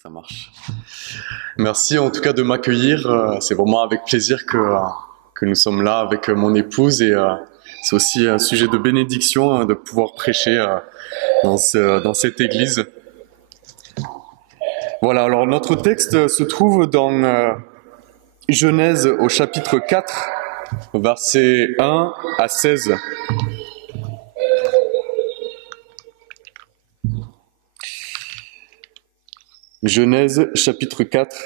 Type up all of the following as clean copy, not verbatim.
Ça marche. Merci en tout cas de m'accueillir. C'est vraiment avec plaisir que nous sommes là avec mon épouse et c'est aussi un sujet de bénédiction de pouvoir prêcher dans cette église. Voilà, alors notre texte se trouve dans Genèse au chapitre 4, versets 1 à 16. Genèse chapitre 4,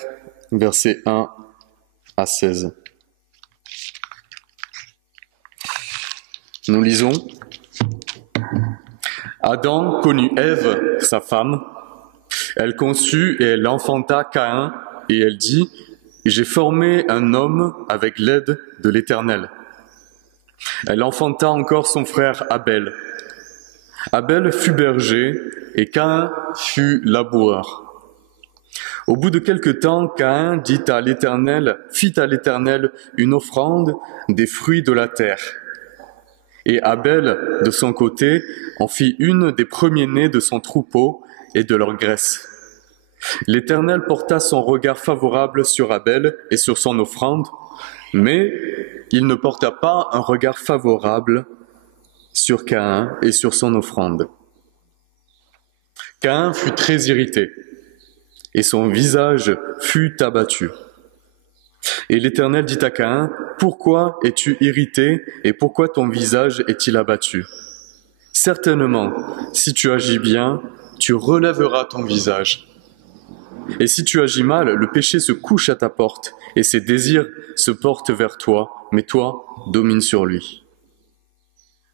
versets 1 à 16. Nous lisons. Adam connut Ève, sa femme. Elle conçut et elle enfanta Caïn, et elle dit, « J'ai formé un homme avec l'aide de l'Éternel. » Elle enfanta encore son frère Abel. Abel fut berger, et Caïn fut laboureur. Au bout de quelque temps, Caïn fit à l'Éternel une offrande des fruits de la terre. Et Abel, de son côté, en fit une des premiers-nés de son troupeau et de leur graisse. L'Éternel porta son regard favorable sur Abel et sur son offrande, mais il ne porta pas un regard favorable sur Caïn et sur son offrande. Caïn fut très irrité, et son visage fut abattu. Et l'Éternel dit à Caïn, « Pourquoi es-tu irrité et pourquoi ton visage est-il abattu? Certainement, si tu agis bien, tu relèveras ton visage. Et si tu agis mal, le péché se couche à ta porte, et ses désirs se portent vers toi, mais toi, domine sur lui. »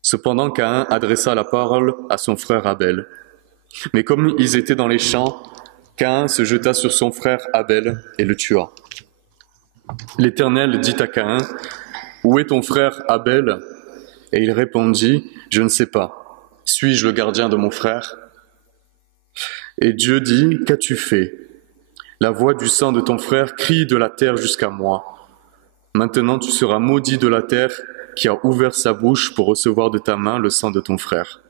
Cependant, Caïn adressa la parole à son frère Abel. Mais comme ils étaient dans les champs, Caïn se jeta sur son frère Abel et le tua. L'Éternel dit à Caïn, « Où est ton frère Abel ?» Et il répondit, « Je ne sais pas. Suis-je le gardien de mon frère ?» Et Dieu dit, « Qu'as-tu fait ? La voix du sang de ton frère crie de la terre jusqu'à moi. Maintenant tu seras maudit de la terre qui a ouvert sa bouche pour recevoir de ta main le sang de ton frère.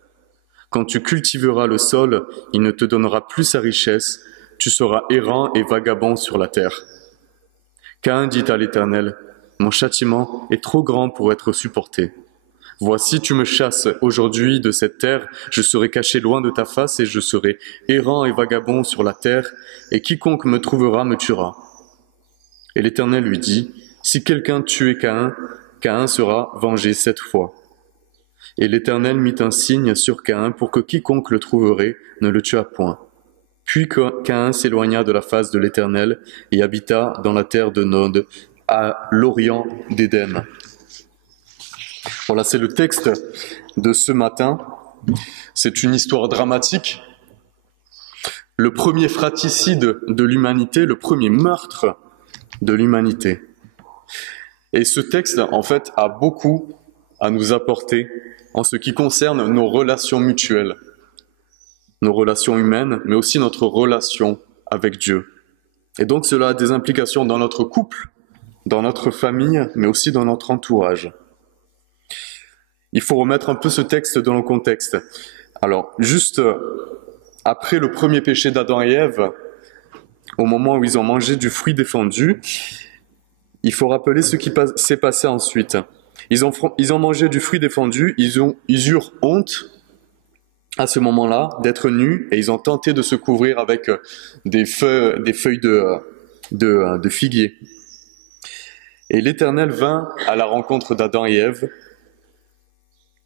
Quand tu cultiveras le sol, il ne te donnera plus sa richesse, tu seras errant et vagabond sur la terre. » Caïn dit à l'Éternel, « Mon châtiment est trop grand pour être supporté. Voici, tu me chasses aujourd'hui de cette terre, je serai caché loin de ta face et je serai errant et vagabond sur la terre, et quiconque me trouvera me tuera. » Et l'Éternel lui dit, « Si quelqu'un tuait Caïn, Caïn sera vengé 7 fois. » Et l'Éternel mit un signe sur Caïn pour que quiconque le trouverait ne le tuât point. Puis Caïn s'éloigna de la face de l'Éternel et habita dans la terre de Nod, à l'orient d'Éden. Voilà, c'est le texte de ce matin. C'est une histoire dramatique. Le premier fratricide de l'humanité, le premier meurtre de l'humanité. Et ce texte, en fait, a beaucoup à nous apporter en ce qui concerne nos relations mutuelles, nos relations humaines, mais aussi notre relation avec Dieu. Et donc cela a des implications dans notre couple, dans notre famille, mais aussi dans notre entourage. Il faut remettre un peu ce texte dans le contexte. Alors, juste après le premier péché d'Adam et Ève, au moment où ils ont mangé du fruit défendu, il faut rappeler ce qui s'est passé ensuite. Ils ont mangé du fruit défendu, ils eurent honte à ce moment-là d'être nus et ils ont tenté de se couvrir avec des feuilles de figuier. Et l'Éternel vint à la rencontre d'Adam et Ève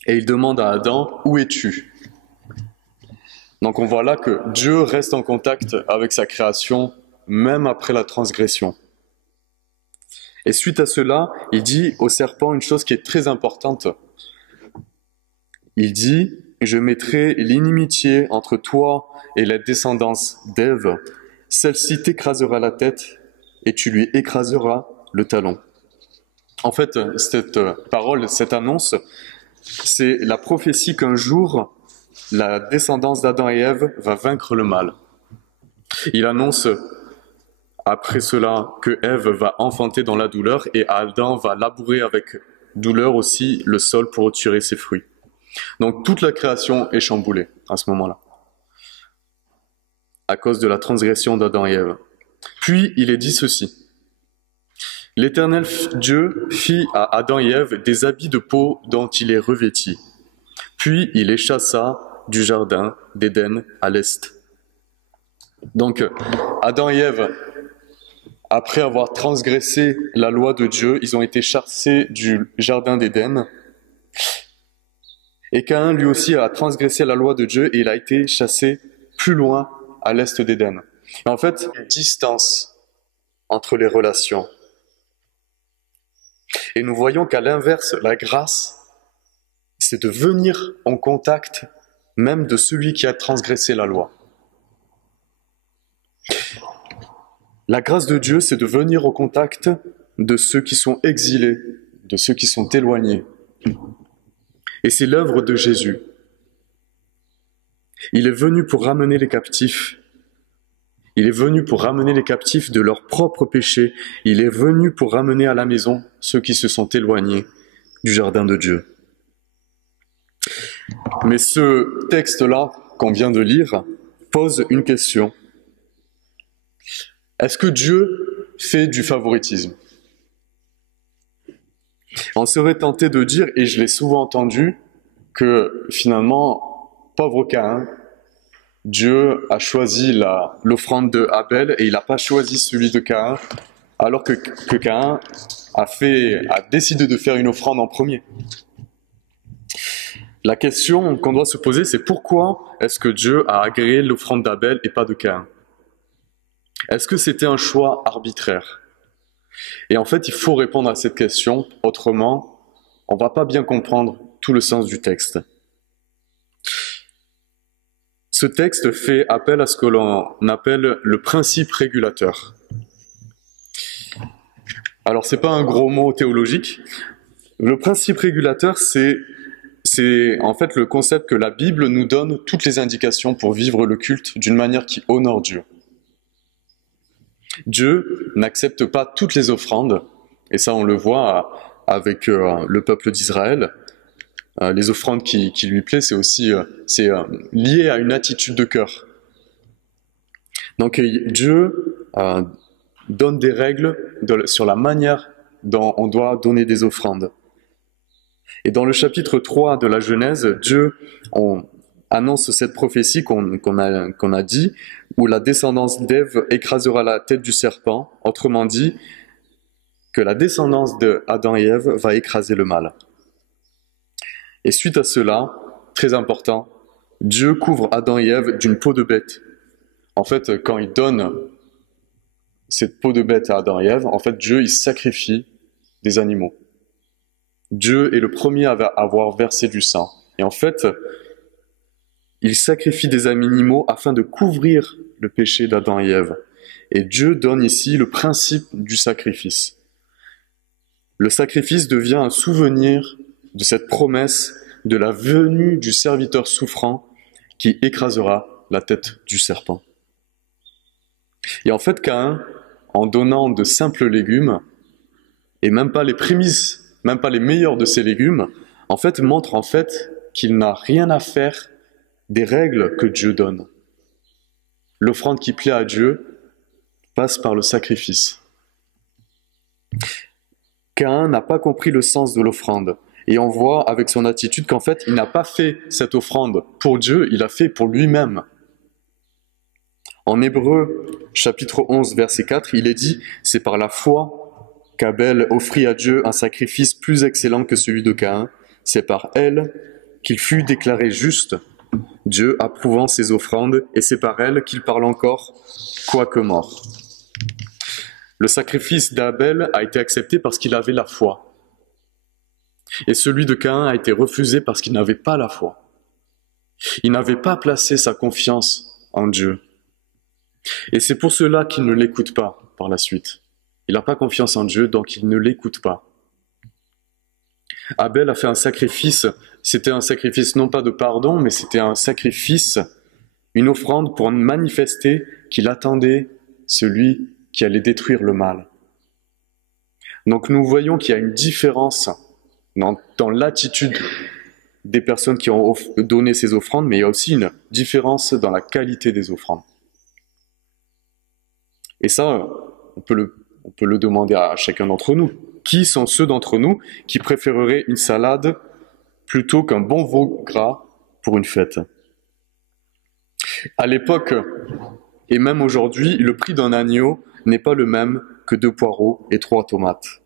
et il demande à Adam, « Où es-tu » Donc on voit là que Dieu reste en contact avec sa création même après la transgression. Et suite à cela, il dit au serpent une chose qui est très importante. Il dit, « Je mettrai l'inimitié entre toi et la descendance d'Ève. Celle-ci t'écrasera la tête et tu lui écraseras le talon. » En fait, cette parole, cette annonce, c'est la prophétie qu'un jour, la descendance d'Adam et Ève va vaincre le mal. Il annonce après cela que Ève va enfanter dans la douleur et Adam va labourer avec douleur aussi le sol pour retirer ses fruits. Donc toute la création est chamboulée à ce moment-là. à cause de la transgression d'Adam et Ève. Puis il est dit ceci. L'Éternel Dieu fit à Adam et Ève des habits de peau dont il les revêtit. Puis il les chassa du jardin d'Éden à l'est. Donc, Adam et Ève, après avoir transgressé la loi de Dieu, ils ont été chassés du jardin d'Éden. Et Caïn, lui aussi, a transgressé la loi de Dieu et il a été chassé plus loin, à l'est d'Éden. En fait, il y a une distance entre les relations. Et nous voyons qu'à l'inverse, la grâce, c'est de venir en contact même de celui qui a transgressé la loi. La grâce de Dieu, c'est de venir au contact de ceux qui sont exilés, de ceux qui sont éloignés. Et c'est l'œuvre de Jésus. Il est venu pour ramener les captifs. Il est venu pour ramener les captifs de leurs propres péchés. Il est venu pour ramener à la maison ceux qui se sont éloignés du jardin de Dieu. Mais ce texte-là qu'on vient de lire pose une question. Est-ce que Dieu fait du favoritisme ? On serait tenté de dire, et je l'ai souvent entendu, que finalement, pauvre Caïn, Dieu a choisi l'offrande de Abel et il n'a pas choisi celui de Caïn, alors que Caïn a décidé de faire une offrande en premier. La question qu'on doit se poser, c'est pourquoi est-ce que Dieu a agréé l'offrande d'Abel et pas de Caïn ? Est-ce que c'était un choix arbitraire ? Et en fait, il faut répondre à cette question, autrement, on ne va pas bien comprendre tout le sens du texte. Ce texte fait appel à ce que l'on appelle le principe régulateur. Alors, c'est pas un gros mot théologique. Le principe régulateur, c'est en fait le concept que la Bible nous donne toutes les indications pour vivre le culte d'une manière qui honore Dieu. Dieu n'accepte pas toutes les offrandes, et ça on le voit avec le peuple d'Israël. Les offrandes qui lui plaisent, c'est aussi lié à une attitude de cœur. Donc Dieu donne des règles sur la manière dont on doit donner des offrandes. Et dans le chapitre 3 de la Genèse, Dieu annonce cette prophétie qu'on a dit, où la descendance d'Ève écrasera la tête du serpent, autrement dit, que la descendance d'Adam et Ève va écraser le mal. Et suite à cela, très important, Dieu couvre Adam et Ève d'une peau de bête. En fait, quand il donne cette peau de bête à Adam et Ève, en fait, Dieu, il sacrifie des animaux. Dieu est le premier à avoir versé du sang. Et en fait, il sacrifie des animaux afin de couvrir le péché d'Adam et Ève. Et Dieu donne ici le principe du sacrifice. Le sacrifice devient un souvenir de cette promesse de la venue du serviteur souffrant qui écrasera la tête du serpent. Et en fait, Caïn, en donnant de simples légumes, et même pas les prémices, même pas les meilleurs de ces légumes, en fait, montre en fait qu'il n'a rien à faire des règles que Dieu donne. L'offrande qui plaît à Dieu passe par le sacrifice. Caïn n'a pas compris le sens de l'offrande. Et on voit avec son attitude qu'en fait, il n'a pas fait cette offrande pour Dieu, il l'a fait pour lui-même. En Hébreux, chapitre 11, verset 4, il est dit « C'est par la foi qu'Abel offrit à Dieu un sacrifice plus excellent que celui de Caïn. C'est par elle qu'il fut déclaré juste, Dieu approuvant ses offrandes, et c'est par elle qu'il parle encore, quoique mort. » Le sacrifice d'Abel a été accepté parce qu'il avait la foi. Et celui de Caïn a été refusé parce qu'il n'avait pas la foi. Il n'avait pas placé sa confiance en Dieu. Et c'est pour cela qu'il ne l'écoute pas par la suite. Il n'a pas confiance en Dieu, donc il ne l'écoute pas. Abel a fait un sacrifice, c'était un sacrifice non pas de pardon, mais c'était un sacrifice, une offrande pour manifester qu'il attendait celui qui allait détruire le mal. Donc nous voyons qu'il y a une différence dans l'attitude des personnes qui ont donné ces offrandes, mais il y a aussi une différence dans la qualité des offrandes. Et ça, on peut le demander à chacun d'entre nous. Qui sont ceux d'entre nous qui préféreraient une salade plutôt qu'un bon veau gras pour une fête? À l'époque, et même aujourd'hui, le prix d'un agneau n'est pas le même que 2 poireaux et 3 tomates.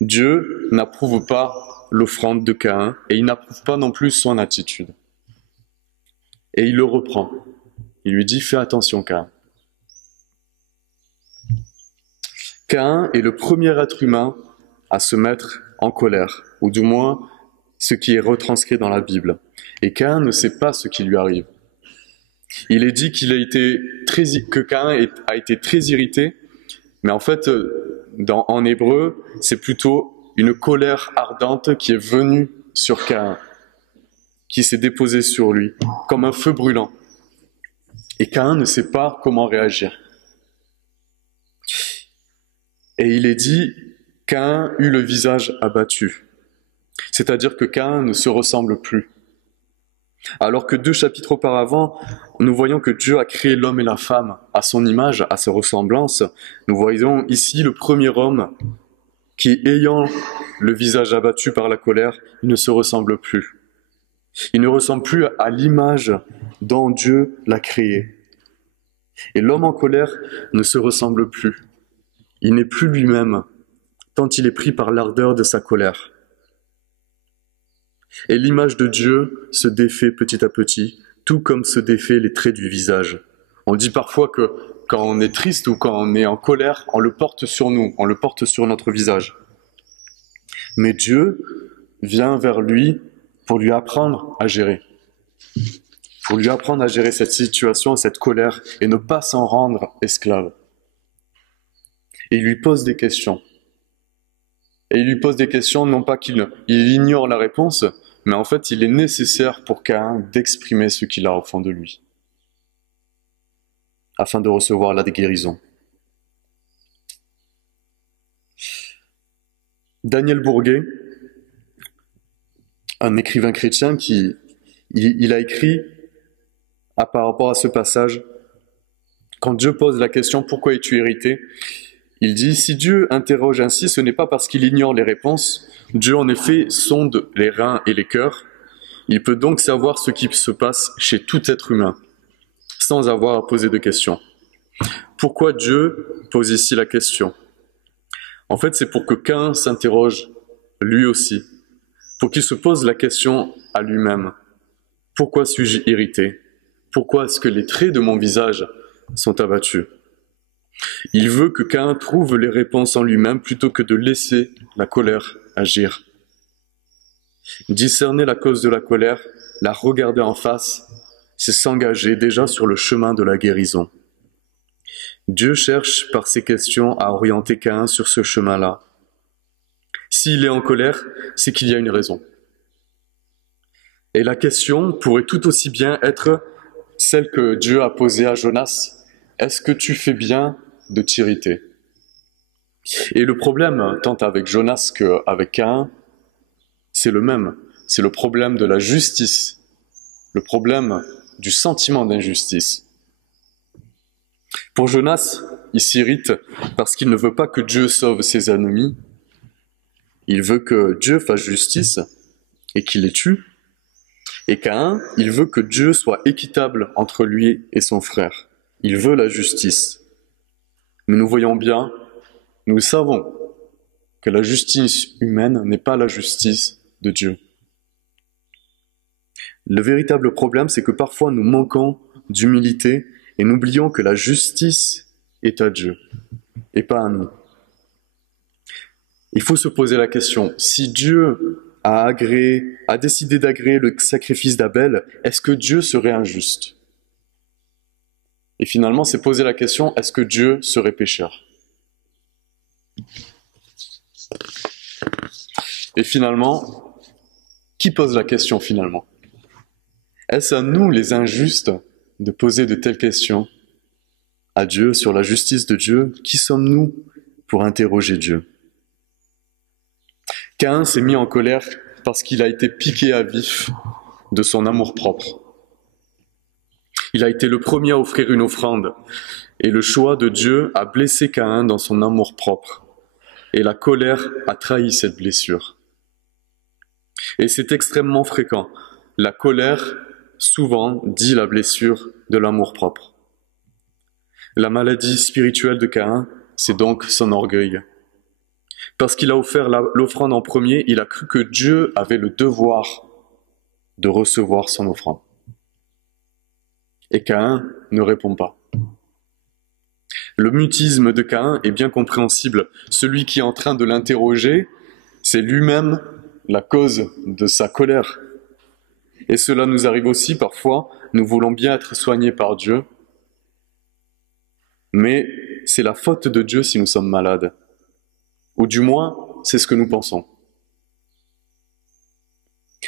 Dieu n'approuve pas l'offrande de Caïn et il n'approuve pas non plus son attitude. Et il le reprend. Il lui dit « Fais attention, Caïn ». Caïn est le premier être humain à se mettre en colère, ou du moins ce qui est retranscrit dans la Bible. Et Caïn ne sait pas ce qui lui arrive. Il est dit que Caïn a été très irrité, mais en fait, en hébreu, c'est plutôt une colère ardente qui est venue sur Caïn, qui s'est déposée sur lui, comme un feu brûlant. Et Caïn ne sait pas comment réagir. Et il est dit, Caïn eut le visage abattu. C'est-à-dire que Caïn ne se ressemble plus. Alors que 2 chapitres auparavant, nous voyons que Dieu a créé l'homme et la femme à son image, à sa ressemblance. Nous voyons ici le premier homme qui, ayant le visage abattu par la colère, il ne se ressemble plus. Il ne ressemble plus à l'image dont Dieu l'a créé. Et l'homme en colère ne se ressemble plus. Il n'est plus lui-même, tant il est pris par l'ardeur de sa colère. Et l'image de Dieu se défait petit à petit, tout comme se défait les traits du visage. On dit parfois que quand on est triste ou quand on est en colère, on le porte sur nous, on le porte sur notre visage. Mais Dieu vient vers lui pour lui apprendre à gérer. Pour lui apprendre à gérer cette situation, cette colère, et ne pas s'en rendre esclave. Et il lui pose des questions. Et il lui pose des questions, non pas qu'il ignore la réponse, mais en fait, il est nécessaire pour Caïn d'exprimer ce qu'il a au fond de lui, afin de recevoir la guérison. Daniel Bourguet, un écrivain chrétien il a écrit par rapport à ce passage, quand Dieu pose la question « Pourquoi es-tu irrité ?» Il dit « Si Dieu interroge ainsi, ce n'est pas parce qu'il ignore les réponses. Dieu en effet sonde les reins et les cœurs. Il peut donc savoir ce qui se passe chez tout être humain, sans avoir à poser de questions. » Pourquoi Dieu pose ici la question? En fait, c'est pour que Caïn s'interroge lui aussi, pour qu'il se pose la question à lui-même. Pourquoi suis-je irrité? Pourquoi est-ce que les traits de mon visage sont abattus? Il veut que Caïn trouve les réponses en lui-même plutôt que de laisser la colère agir. Discerner la cause de la colère, la regarder en face, c'est s'engager déjà sur le chemin de la guérison. Dieu cherche par ses questions à orienter Caïn sur ce chemin-là. S'il est en colère, c'est qu'il y a une raison. Et la question pourrait tout aussi bien être celle que Dieu a posée à Jonas. Est-ce que tu fais bien de t'irriter? Et le problème, tant avec Jonas qu'avec Caïn, c'est le même. C'est le problème de la justice, le problème du sentiment d'injustice. Pour Jonas, il s'irrite parce qu'il ne veut pas que Dieu sauve ses ennemis. Il veut que Dieu fasse justice et qu'il les tue. Et Caïn, il veut que Dieu soit équitable entre lui et son frère. Il veut la justice. Mais nous voyons bien, nous savons que la justice humaine n'est pas la justice de Dieu. Le véritable problème, c'est que parfois nous manquons d'humilité et nous oublions que la justice est à Dieu et pas à nous. Il faut se poser la question, si Dieu a décidé d'agréer le sacrifice d'Abel, est-ce que Dieu serait injuste? Et finalement, c'est poser la question, est-ce que Dieu serait pécheur? Et finalement, qui pose la question finalement? Est-ce à nous, les injustes, de poser de telles questions à Dieu sur la justice de Dieu? Qui sommes-nous pour interroger Dieu? Caïn s'est mis en colère parce qu'il a été piqué à vif de son amour-propre. Il a été le premier à offrir une offrande, et le choix de Dieu a blessé Caïn dans son amour-propre, et la colère a trahi cette blessure. Et c'est extrêmement fréquent. La colère, souvent, dit la blessure de l'amour-propre. La maladie spirituelle de Caïn, c'est donc son orgueil. Parce qu'il a offert l'offrande en premier, il a cru que Dieu avait le devoir de recevoir son offrande. Et Caïn ne répond pas. Le mutisme de Caïn est bien compréhensible. Celui qui est en train de l'interroger, c'est lui-même la cause de sa colère. Et cela nous arrive aussi parfois, nous voulons bien être soignés par Dieu, mais c'est la faute de Dieu si nous sommes malades. Ou du moins, c'est ce que nous pensons.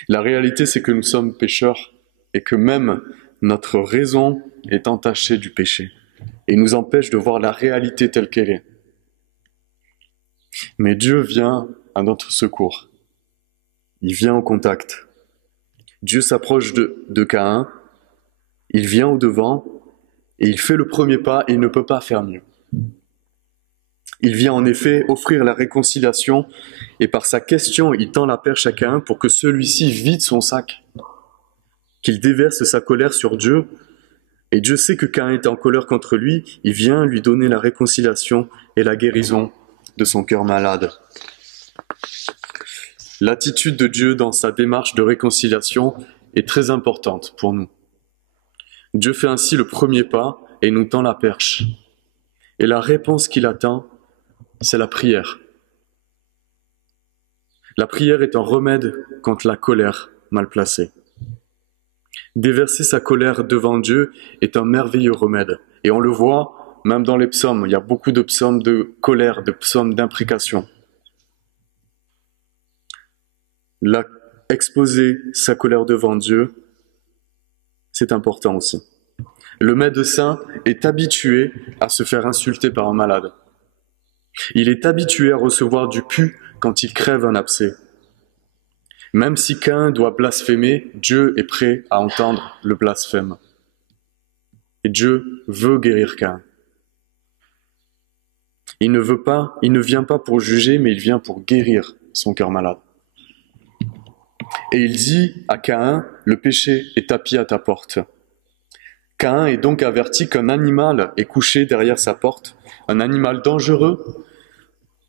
La réalité, c'est que nous sommes pécheurs et que même notre raison est entachée du péché et nous empêche de voir la réalité telle qu'elle est. Mais Dieu vient à notre secours. Il vient au contact. Dieu s'approche de Caïn, il vient au-devant et il fait le premier pas et il ne peut pas faire mieux. Il vient en effet offrir la réconciliation et par sa question, il tend la perche à Caïn pour que celui-ci vide son sac, qu'il déverse sa colère sur Dieu. Et Dieu sait que Caïn est en colère contre lui, il vient lui donner la réconciliation et la guérison de son cœur malade. L'attitude de Dieu dans sa démarche de réconciliation est très importante pour nous. Dieu fait ainsi le premier pas et nous tend la perche. Et la réponse qu'il attend, c'est la prière. La prière est un remède contre la colère mal placée. Déverser sa colère devant Dieu est un merveilleux remède. Et on le voit même dans les psaumes. Il y a beaucoup de psaumes de colère, de psaumes d'imprécation. Exposer sa colère devant Dieu, c'est important aussi. Le médecin est habitué à se faire insulter par un malade. Il est habitué à recevoir du pu quand il crève un abcès. Même si Caïn doit blasphémer, Dieu est prêt à entendre le blasphème. Et Dieu veut guérir Caïn. Il ne vient pas pour juger, mais il vient pour guérir son cœur malade. Et il dit à Caïn, le péché est tapis à ta porte. Caïn est donc averti qu'un animal est couché derrière sa porte, un animal dangereux,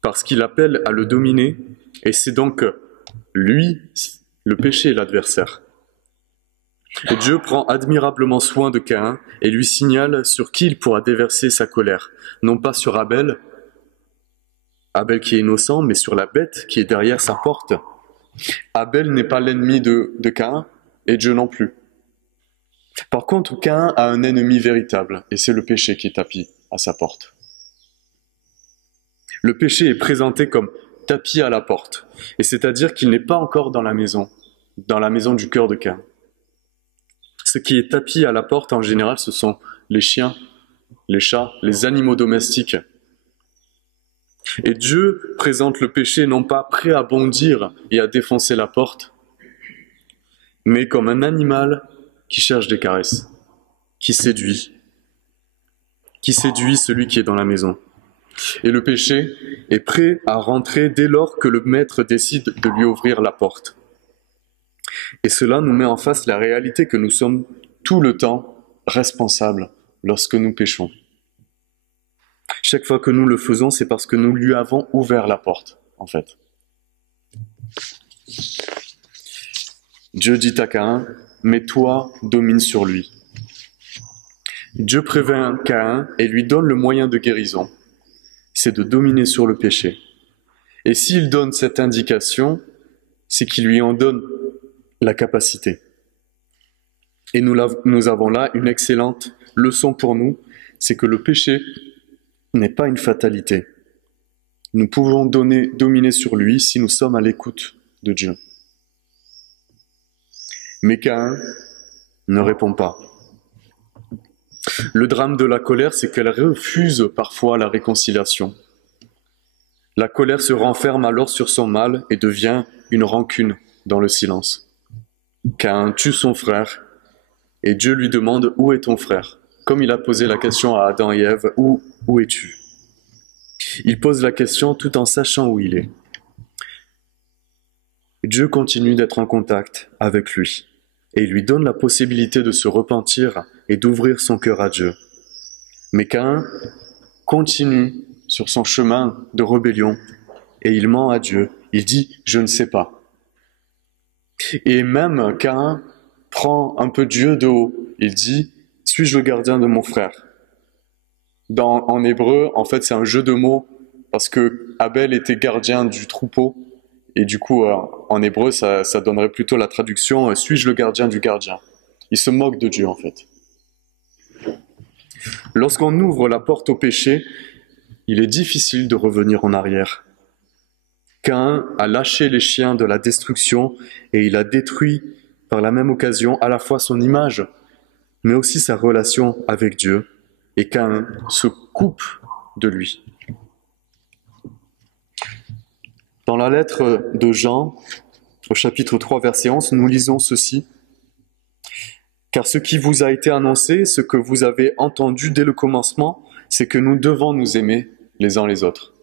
parce qu'il appelle à le dominer, et c'est donc lui, le péché, l'adversaire. Et Dieu prend admirablement soin de Caïn et lui signale sur qui il pourra déverser sa colère, non pas sur Abel qui est innocent, mais sur la bête qui est derrière sa porte. Abel n'est pas l'ennemi de Caïn, et Dieu non plus. Par contre, Caïn a un ennemi véritable, et c'est le péché qui est tapis à sa porte. Le péché est présenté comme tapis à la porte, et c'est-à-dire qu'il n'est pas encore dans la maison du cœur de Caïn. Ce qui est tapis à la porte, en général, ce sont les chiens, les chats, les animaux domestiques. Et Dieu présente le péché non pas prêt à bondir et à défoncer la porte, mais comme un animal qui cherche des caresses, qui séduit celui qui est dans la maison. Et le péché est prêt à rentrer dès lors que le maître décide de lui ouvrir la porte. Et cela nous met en face la réalité que nous sommes tout le temps responsables lorsque nous péchons. Chaque fois que nous le faisons, c'est parce que nous lui avons ouvert la porte, en fait. Dieu dit à Caïn, « Mais toi, domine sur lui. » Dieu prévient Caïn et lui donne le moyen de guérison. C'est de dominer sur le péché. Et s'il donne cette indication, c'est qu'il lui en donne la capacité. Et nous avons là une excellente leçon pour nous, c'est que le péché n'est pas une fatalité. Nous pouvons dominer sur lui si nous sommes à l'écoute de Dieu. Mais Caïn ne répond pas. Le drame de la colère, c'est qu'elle refuse parfois la réconciliation. La colère se renferme alors sur son mal et devient une rancune dans le silence. Caïn tue son frère Et Dieu lui demande « Où est ton frère ?» Comme il a posé la question à Adam et Ève « Où es-tu » Il pose la question tout en sachant où il est. Dieu continue d'être en contact avec lui et il lui donne la possibilité de se repentir et d'ouvrir son cœur à Dieu. Mais Caïn continue sur son chemin de rébellion et il ment à Dieu. Il dit « je ne sais pas ». Et même Caïn prend un peu Dieu de haut. Il dit « suis-je le gardien de mon frère ?» En hébreu, en fait, c'est un jeu de mots parce que Abel était gardien du troupeau et du coup, en hébreu, ça donnerait plutôt la traduction « suis-je le gardien du gardien ?» Il se moque de Dieu, en fait. Lorsqu'on ouvre la porte au péché, il est difficile de revenir en arrière. Caïn a lâché les chiens de la destruction et il a détruit par la même occasion à la fois son image, mais aussi sa relation avec Dieu. Et Caïn se coupe de lui. Dans la lettre de Jean, au chapitre 3, verset 11, nous lisons ceci. « Car ce qui vous a été annoncé, ce que vous avez entendu dès le commencement, c'est que nous devons nous aimer les uns les autres.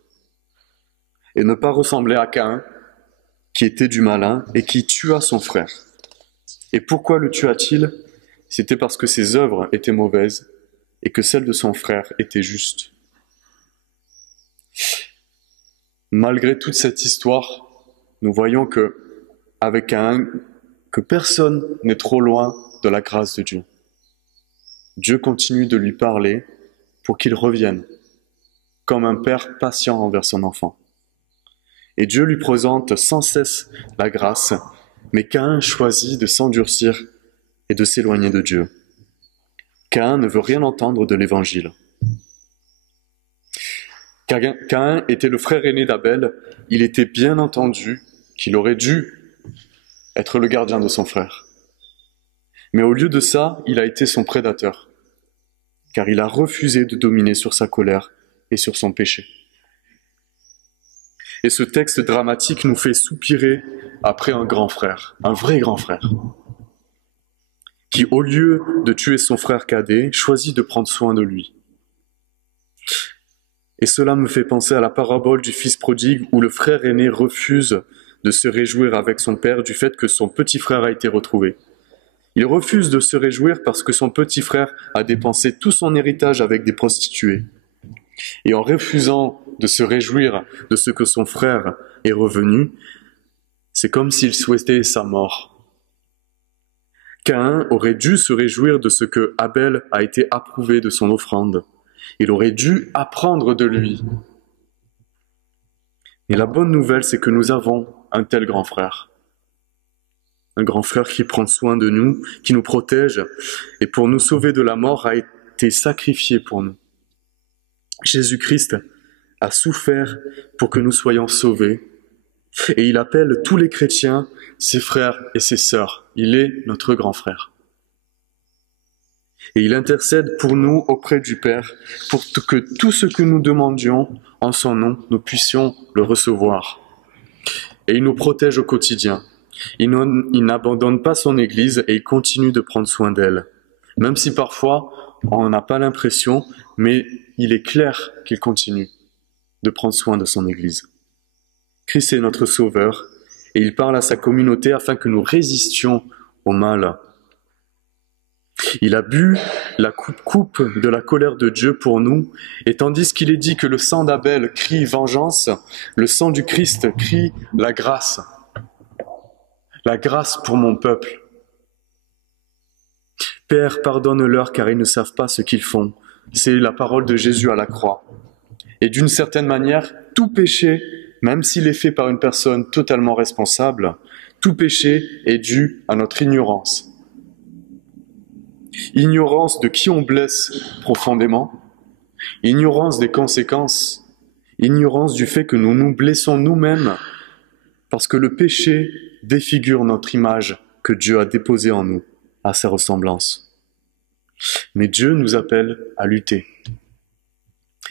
Et ne pas ressembler à Caïn, qui était du malin et qui tua son frère. Et pourquoi le tua-t-il ? C'était parce que ses œuvres étaient mauvaises et que celles de son frère étaient justes. » Malgré toute cette histoire, nous voyons avec Caïn, que personne n'est trop loin de la grâce de Dieu. Dieu continue de lui parler pour qu'il revienne, comme un père patient envers son enfant. Et Dieu lui présente sans cesse la grâce, mais Caïn choisit de s'endurcir et de s'éloigner de Dieu. Caïn ne veut rien entendre de l'évangile. Caïn était le frère aîné d'Abel, il était bien entendu qu'il aurait dû être le gardien de son frère. Mais au lieu de ça, il a été son prédateur, car il a refusé de dominer sur sa colère et sur son péché. Et ce texte dramatique nous fait soupirer après un grand frère, un vrai grand frère, qui, au lieu de tuer son frère cadet, choisit de prendre soin de lui. Et cela me fait penser à la parabole du fils prodigue où le frère aîné refuse de se réjouir avec son père du fait que son petit frère a été retrouvé. Il refuse de se réjouir parce que son petit frère a dépensé tout son héritage avec des prostituées. Et en refusant de se réjouir de ce que son frère est revenu, c'est comme s'il souhaitait sa mort. Caïn aurait dû se réjouir de ce que Abel a été approuvé de son offrande. Il aurait dû apprendre de lui. Et la bonne nouvelle, c'est que nous avons un tel grand frère. Un grand frère qui prend soin de nous, qui nous protège, et pour nous sauver de la mort a été sacrifié pour nous. Jésus-Christ a souffert pour que nous soyons sauvés, et il appelle tous les chrétiens ses frères et ses sœurs. Il est notre grand frère. Et il intercède pour nous auprès du Père, pour que tout ce que nous demandions en son nom, nous puissions le recevoir. Et il nous protège au quotidien. Il n'abandonne pas son Église et il continue de prendre soin d'elle. Même si parfois, on n'a pas l'impression, mais il est clair qu'il continue de prendre soin de son Église. Christ est notre Sauveur et il parle à sa communauté afin que nous résistions au mal. Il a bu la coupe de la colère de Dieu pour nous, et tandis qu'il est dit que le sang d'Abel crie vengeance, le sang du Christ crie la grâce. La grâce pour mon peuple. Père, pardonne-leur car ils ne savent pas ce qu'ils font. C'est la parole de Jésus à la croix. Et d'une certaine manière, tout péché, même s'il est fait par une personne totalement responsable, tout péché est dû à notre ignorance. Ignorance de qui on blesse profondément, ignorance des conséquences, ignorance du fait que nous nous blessons nous-mêmes parce que le péché défigure notre image que Dieu a déposée en nous, à sa ressemblance. Mais Dieu nous appelle à lutter.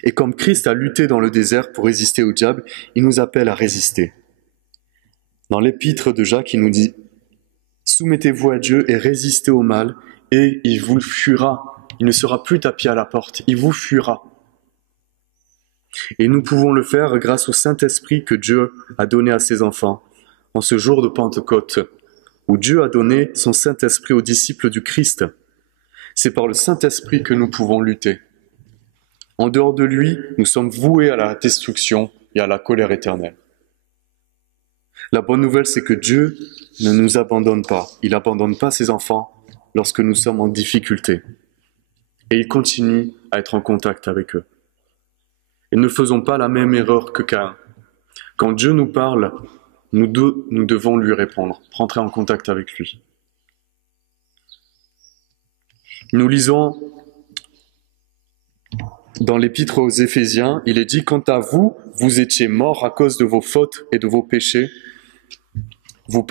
Et comme Christ a lutté dans le désert pour résister au diable, il nous appelle à résister. Dans l'épître de Jacques, il nous dit « Soumettez-vous à Dieu et résistez au mal, et il vous fuira. Il ne sera plus tapis à la porte, il vous fuira. Et nous pouvons le faire grâce au Saint-Esprit que Dieu a donné à ses enfants en ce jour de Pentecôte, où Dieu a donné son Saint-Esprit aux disciples du Christ. C'est par le Saint-Esprit que nous pouvons lutter. En dehors de lui, nous sommes voués à la destruction et à la colère éternelle. La bonne nouvelle, c'est que Dieu ne nous abandonne pas. Il n'abandonne pas ses enfants lorsque nous sommes en difficulté. Et il continue à être en contact avec eux. Et ne faisons pas la même erreur que Caïn. Quand Dieu nous parle, nous devons lui répondre, rentrer en contact avec lui. Nous lisons dans l'épître aux Éphésiens, il est dit « Quant à vous, vous étiez morts à cause de vos fautes et de vos péchés. Vous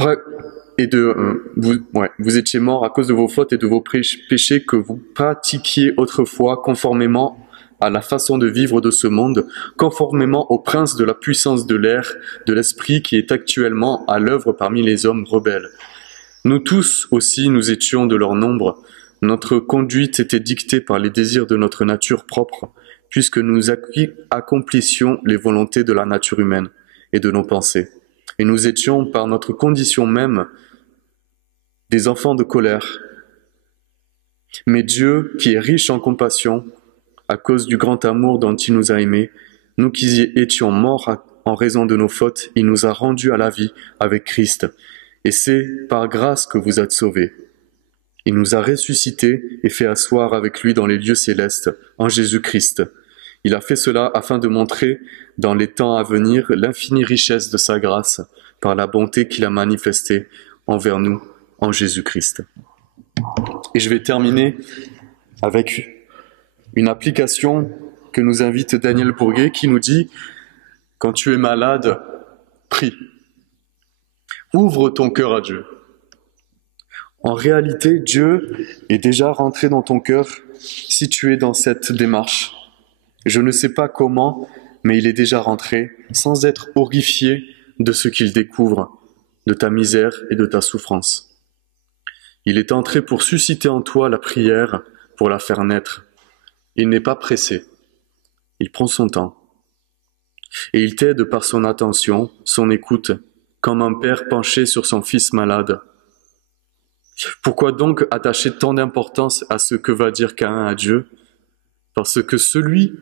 étiez morts à cause de vos fautes et de vos péchés que vous pratiquiez autrefois conformément à la façon de vivre de ce monde, conformément au prince de la puissance de l'air, de l'esprit qui est actuellement à l'œuvre parmi les hommes rebelles. Nous tous aussi, nous étions de leur nombre. Notre conduite était dictée par les désirs de notre nature propre, puisque nous accomplissions les volontés de la nature humaine et de nos pensées. Et nous étions, par notre condition même, des enfants de colère. Mais Dieu, qui est riche en compassion, à cause du grand amour dont il nous a aimés, nous qui étions morts en raison de nos fautes, il nous a rendus à la vie avec Christ. Et c'est par grâce que vous êtes sauvés. Il nous a ressuscités et fait asseoir avec lui dans les lieux célestes, en Jésus-Christ. Il a fait cela afin de montrer, dans les temps à venir, l'infinie richesse de sa grâce, par la bonté qu'il a manifestée envers nous, en Jésus-Christ. Et je vais terminer avec une application que nous invite Daniel Bourguet qui nous dit « Quand tu es malade, prie. Ouvre ton cœur à Dieu. » En réalité, Dieu est déjà rentré dans ton cœur si tu es dans cette démarche. Je ne sais pas comment, mais il est déjà rentré sans être horrifié de ce qu'il découvre, de ta misère et de ta souffrance. Il est entré pour susciter en toi la prière, pour la faire naître. Il n'est pas pressé. Il prend son temps. Et il t'aide par son attention, son écoute, comme un père penché sur son fils malade. Pourquoi donc attacher tant d'importance à ce que va dire Caïn à Dieu? Parce que celui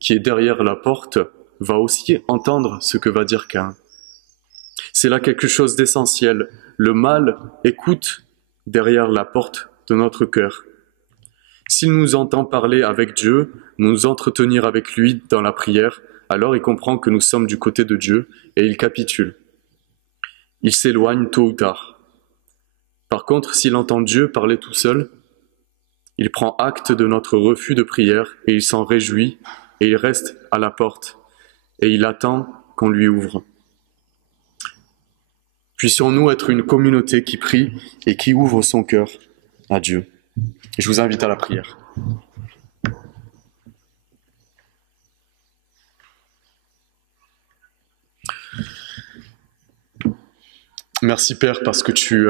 qui est derrière la porte va aussi entendre ce que va dire Caïn. C'est là quelque chose d'essentiel. Le mal écoute derrière la porte de notre cœur. S'il nous entend parler avec Dieu, nous entretenir avec lui dans la prière, alors il comprend que nous sommes du côté de Dieu et il capitule. Il s'éloigne tôt ou tard. Par contre, s'il entend Dieu parler tout seul, il prend acte de notre refus de prière et il s'en réjouit et il reste à la porte et il attend qu'on lui ouvre. Puissions-nous être une communauté qui prie et qui ouvre son cœur à Dieu. Je vous invite à la prière. Merci Père parce que tu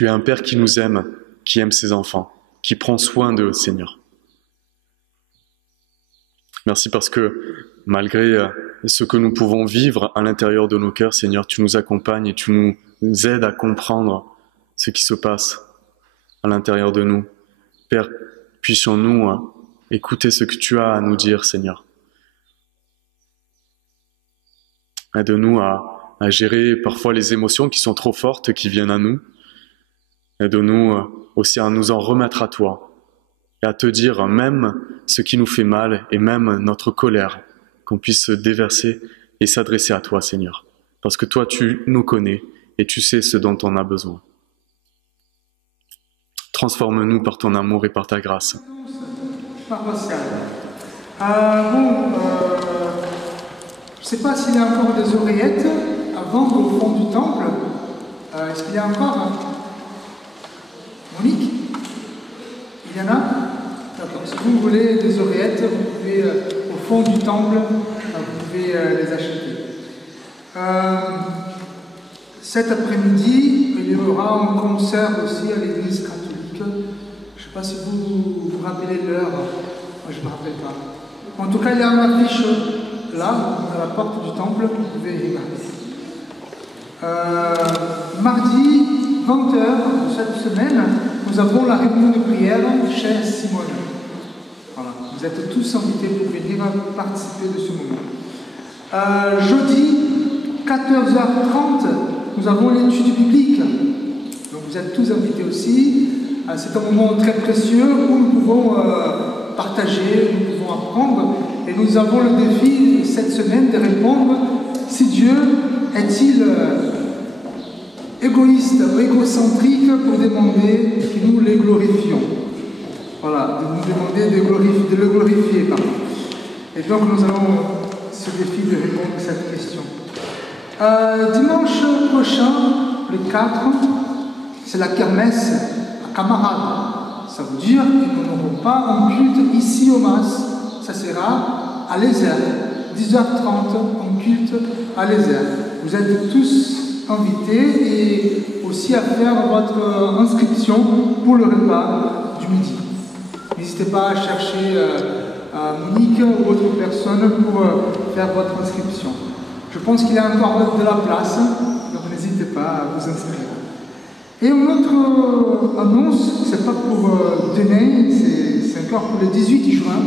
es un Père qui nous aime, qui aime ses enfants, qui prend soin d'eux, Seigneur. Merci parce que malgré ce que nous pouvons vivre à l'intérieur de nos cœurs, Seigneur, tu nous accompagnes et tu nous aides à comprendre ce qui se passe à l'intérieur de nous. Père, puissions-nous écouter ce que tu as à nous dire, Seigneur. Aide-nous à gérer parfois les émotions qui sont trop fortes, qui viennent à nous. Aide-nous aussi à nous en remettre à toi et à te dire même ce qui nous fait mal et même notre colère, qu'on puisse se déverser et s'adresser à toi, Seigneur. Parce que toi, tu nous connais et tu sais ce dont on a besoin. Transforme-nous par ton amour et par ta grâce. Par Pascal. Je ne sais pas s'il y a encore des oreillettes à vendre au fond du temple. Est-ce qu'il y a encore Monique? Il y en a? D'accord. Si vous voulez des oreillettes, vous pouvez, au fond du temple, vous pouvez les acheter. Cet après-midi, il y aura un concert aussi à l'église catholique. Je ne sais pas si vous vous rappelez l'heure. Moi, je ne me rappelle pas. En tout cas, il y a une affiche là, à la porte du temple. Vous pouvez y regarder. Mardi, 20h de cette semaine, nous avons la réunion de prière chez Simone. Voilà. Vous êtes tous invités pour venir participer de ce moment. Jeudi, 14h30, nous avons l'étude biblique. Donc vous êtes tous invités aussi. C'est un moment très précieux où nous pouvons partager, nous pouvons apprendre. Et nous avons le défi cette semaine de répondre si Dieu est-il égoïste ou égocentrique pour demander que nous les glorifions. Voilà, de nous demander de le glorifier. Pardon. Et donc nous avons ce défi de répondre à cette question. Dimanche prochain, le 4, c'est la kermesse à Camarade. Ça veut dire que nous n'aurons pas un culte ici au MAS. Ça sera à l'Ézère, 10h30, en culte à l'Ézère. Vous êtes tous invités et aussi à faire votre inscription pour le repas du midi. N'hésitez pas à chercher Monique ou autre personne pour faire votre inscription. Je pense qu'il y a encore de la place, donc n'hésitez pas à vous inscrire. Et une autre annonce, c'est pas pour demain, c'est encore pour le 18 juin.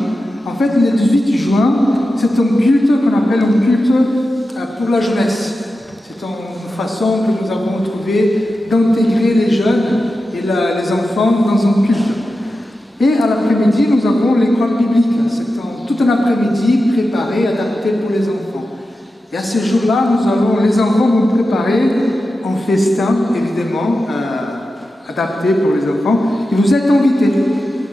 En fait, le 18 juin, c'est un culte qu'on appelle un culte pour la jeunesse. C'est une façon que nous avons trouvé d'intégrer les jeunes et les enfants dans un culte. Et à l'après-midi, nous avons l'école biblique. C'est tout un après-midi préparé, adapté pour les enfants. Et à ce jour-là, les enfants vont préparer un festin, évidemment, adapté pour les enfants. Et vous êtes invités.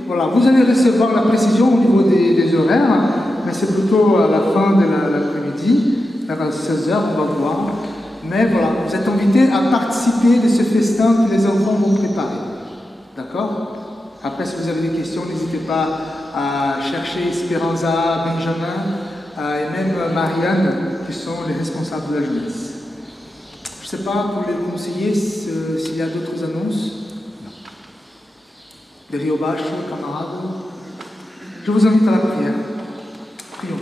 Voilà, vous allez recevoir la précision au niveau des horaires, mais c'est plutôt à la fin de l'après-midi, vers 16h, on va voir. Mais voilà, vous êtes invités à participer de ce festin que les enfants vont préparer. D'accord ? Après, si vous avez des questions, n'hésitez pas à chercher Esperanza, Benjamin et même Marianne, qui sont les responsables de la jeunesse. Je ne sais pas pour les conseillers s'il y a d'autres annonces. Des Rio Baixo, camarades. Je vous invite à la prière. Prions.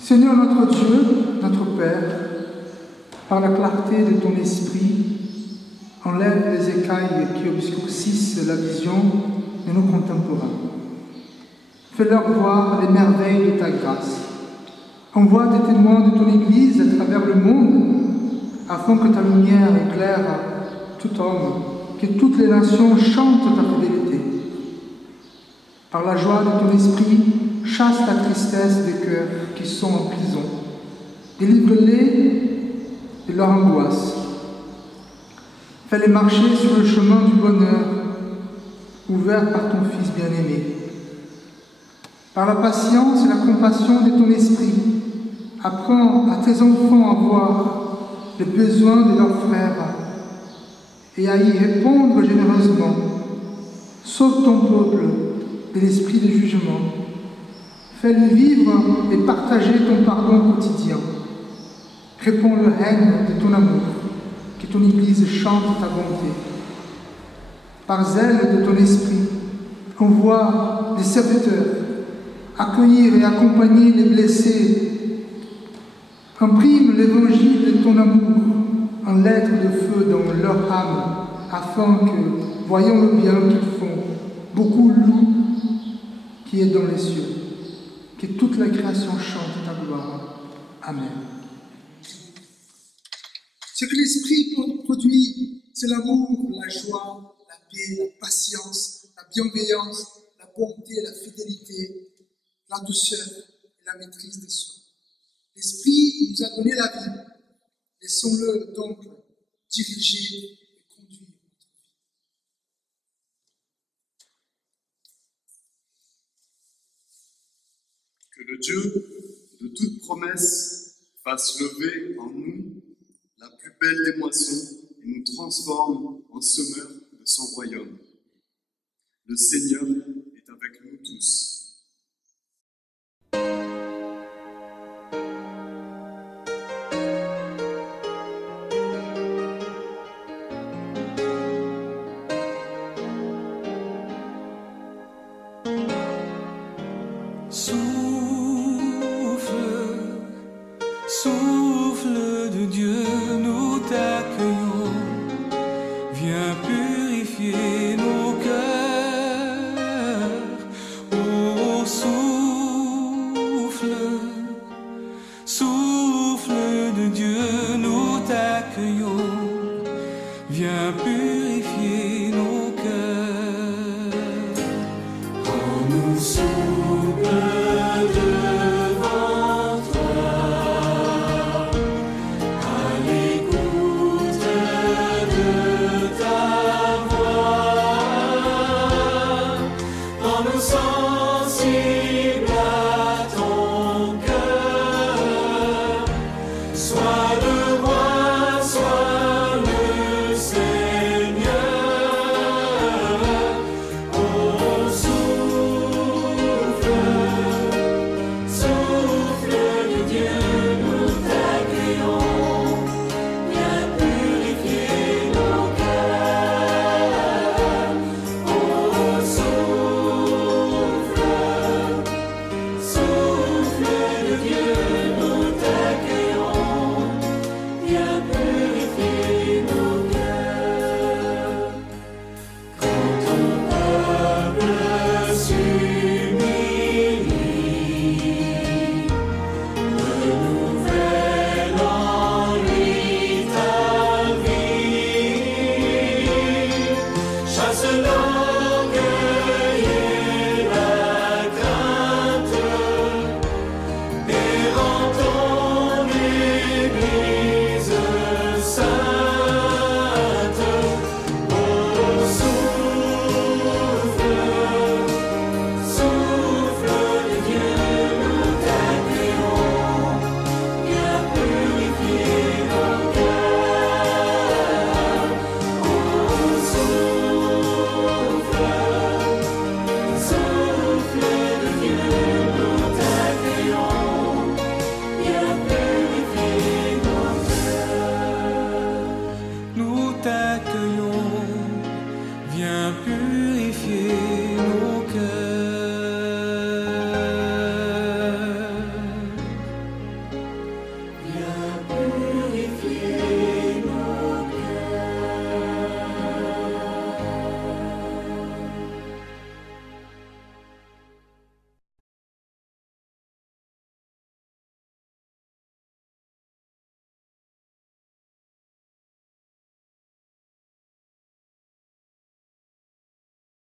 Seigneur notre Dieu, notre Père, par la clarté de ton esprit, enlève les écailles qui obscurcissent la vision de nos contemporains. Fais-leur voir les merveilles de ta grâce. Envoie des témoins de ton Église à travers le monde, afin que ta lumière éclaire tout homme, que toutes les nations chantent ta fidélité. Par la joie de ton esprit, chasse la tristesse des cœurs qui sont en prison. Délivre-les de leur angoisse. Fais-les marcher sur le chemin du bonheur, ouvert par ton Fils bien-aimé. Par la patience et la compassion de ton esprit, apprends à tes enfants à voir les besoins de leurs frères et à y répondre généreusement. Sauve ton peuple de l'esprit de jugement. Fais-lui vivre et partager ton pardon quotidien. Réponds le règne de ton amour, que ton Église chante ta bonté. Par zèle de ton esprit, envoie des serviteurs, accueillir et accompagner les blessés. Imprime l'évangile de ton amour en lettres de feu dans leur âme, afin que, voyant le bien qu'ils font, beaucoup louent qui est dans les cieux. Que toute la création chante ta gloire. Amen. Ce que l'Esprit produit, c'est l'amour, la joie, la paix, la patience, la bienveillance, la bonté, la fidélité, la douceur et la maîtrise des soi. L'Esprit nous a donné la vie. Laissons-le donc diriger et conduire notre vie. Que le Dieu de toute promesse fasse lever en nous la plus belle des moissons et nous transforme en semeurs de son royaume. Le Seigneur est avec nous tous. t'accueillons.